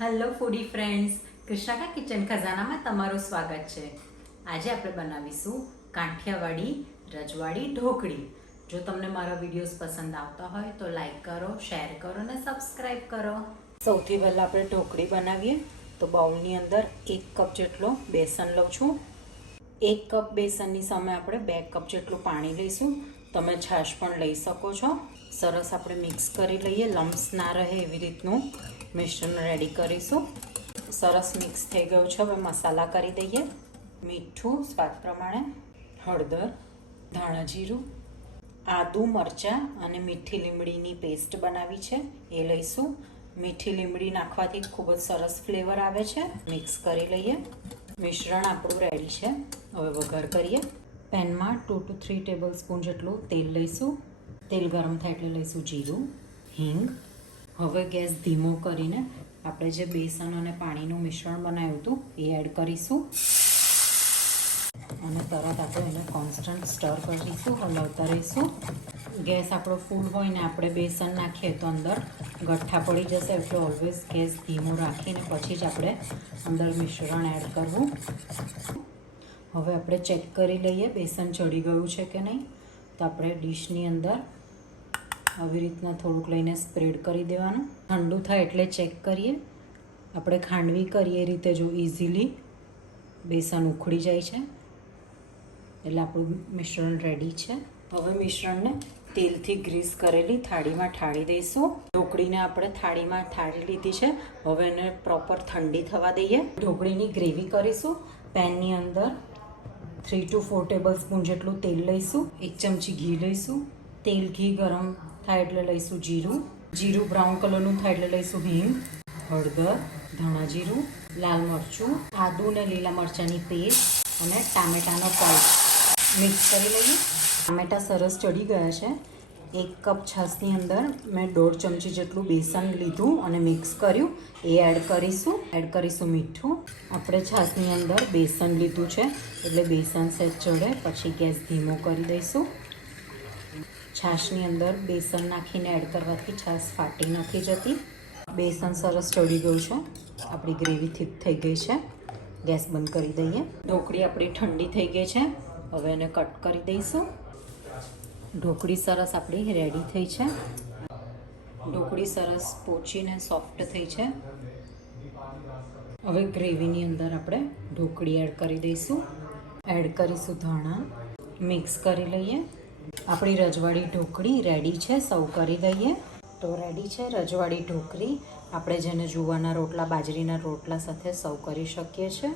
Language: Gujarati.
હેલો ફૂડી ફ્રેન્ડ્સ, કૃષ્ણા કિચન ખજાનામાં તમારું સ્વાગત છે। આજે આપણે બનાવીશું કાઠિયાવાડી રજવાડી ઢોકળી। જો તમને મારા વિડીયોઝ પસંદ આવતા હોય તો લાઈક કરો, શેર કરો અને સબસ્ક્રાઈબ કરો। સૌથી પહેલાં આપણે ઢોકળી બનાવીએ તો બાઉલની અંદર 1 કપ જેટલો બેસન લઉં છું। 1 કપ બેસનની સામે આપણે 2 કપ જેટલું પાણી લઈશું। તમે છાશ પણ લઈ શકો છો। સરસ આપણે મિક્સ કરી લઈએ, લમ્સ ના રહે એવી રીતનું મિશ્રણ રેડી કરીશું। સરસ મિક્સ થઈ ગયું છે। હવે મસાલા કરી દઈએ। મીઠું સ્વાદ પ્રમાણે, હળદર, ધાણા જીરું, આદુ, મરચાં અને મીઠી લીમડીની પેસ્ટ બનાવી છે એ લઈશું। મીઠી લીમડી નાખવાથી ખૂબ જ સરસ ફ્લેવર આવે છે। મિક્સ કરી લઈએ। મિશ્રણ આપણું રેડી છે। હવે વઘાર કરીએ। પેનમાં 2 to 3 ટેબલ સ્પૂન જેટલું તેલ લઈશું। તેલ ગરમ થાય એટલે લઈશું જીરું, હિંગ। હવે ગેસ ધીમો કરીને આપણે જે બેસન અને પાણીનું મિશ્રણ બનાવ્યું હતું એ એડ કરીશું અને તરત આપણે એને કોન્સ્ટન્ટ સ્ટર કરીશું, હલાવતા રહીશું। ગેસ આપણો ફૂલ હોય ને આપણે બેસન નાખીએ તો અંદર ગઠ્ઠા પડી જશે, એટલે ઓલવેઝ ગેસ ધીમો રાખીને પછી જ આપણે અંદર મિશ્રણ એડ કરવું। હવે આપણે ચેક કરી લઈએ બેસન ચડી ગયું છે કે નહીં। તો આપણે ડીશની અંદર આવી રીતના થોડુંક લઈને સ્પ્રેડ કરી દેવાનું। ઠંડુ થાય એટલે ચેક કરીએ। આપણે ખાંડવી કરીએ એ રીતે જો ઇઝીલી બેસન ઉખડી જાય છે એટલે આપણું મિશ્રણ રેડી છે। હવે મિશ્રણને તેલથી ગ્રીસ કરેલી થાળીમાં ઠાળી દઈશું। ઢોકળીને આપણે થાળીમાં ઠાળી લીધી છે। હવે એને પ્રોપર ઠંડી થવા દઈએ। ઢોકળીની ગ્રેવી કરીશું। પેનની અંદર 3 to 4 ટેબલ સ્પૂન જેટલું તેલ લઈશું। 1 ચમચી ઘી લઈશું। તેલ ઘી ગરમ થાય એટલે લઈશું જીરું। જીરું બ્રાઉન કલરનું થાય એટલે લઈશું હિંગ, હળદર, ધાણા જીરું, લાલ મરચું, આદુ ને લીલા મરચાંની પેસ્ટ અને ટામેટાનો પેસ્ટ મિક્સ કરી લઈએ। ટામેટાં સરસ ચડી ગયા છે। 1 કપ છાશની અંદર મેં 1.5 ચમચી જેટલું બેસન લીધું અને મિક્સ કર્યું એ એડ કરીશું મીઠું। આપણે છાશની અંદર બેસન લીધું છે એટલે બેસન સહેજ ચડે પછી ગેસ ધીમો કરી દઈશું। છાશની અંદર બેસન નાખીને એડ કરવાથી છાશ ફાટી નથી જતી। બેસન સરસ ચડી ગયું છે। આપણી ગ્રેવી થીક થઈ ગઈ છે। ગેસ બંધ કરી દઈએ। ઢોકળી આપણી ઠંડી થઈ ગઈ છે। હવે એને કટ કરી દઈશું। ઢોકળી સરસ આપણી રેડી થઈ છે। ઢોકળી સરસ પોચીને સોફ્ટ થઈ છે। હવે ગ્રેવીની અંદર આપણે ઢોકળી એડ કરી દઈશું। એડ કરીશું ધાણા, મિક્સ કરી લઈએ। આપણી રજવાડી ઢોકળી રેડી છે। સર્વ કરી દઈએ। તો રેડી છે રજવાડી ઢોકળી। આપણે જેને જુવારના રોટલા, બાજરીના રોટલા સાથે સર્વ કરી શકીએ છીએ।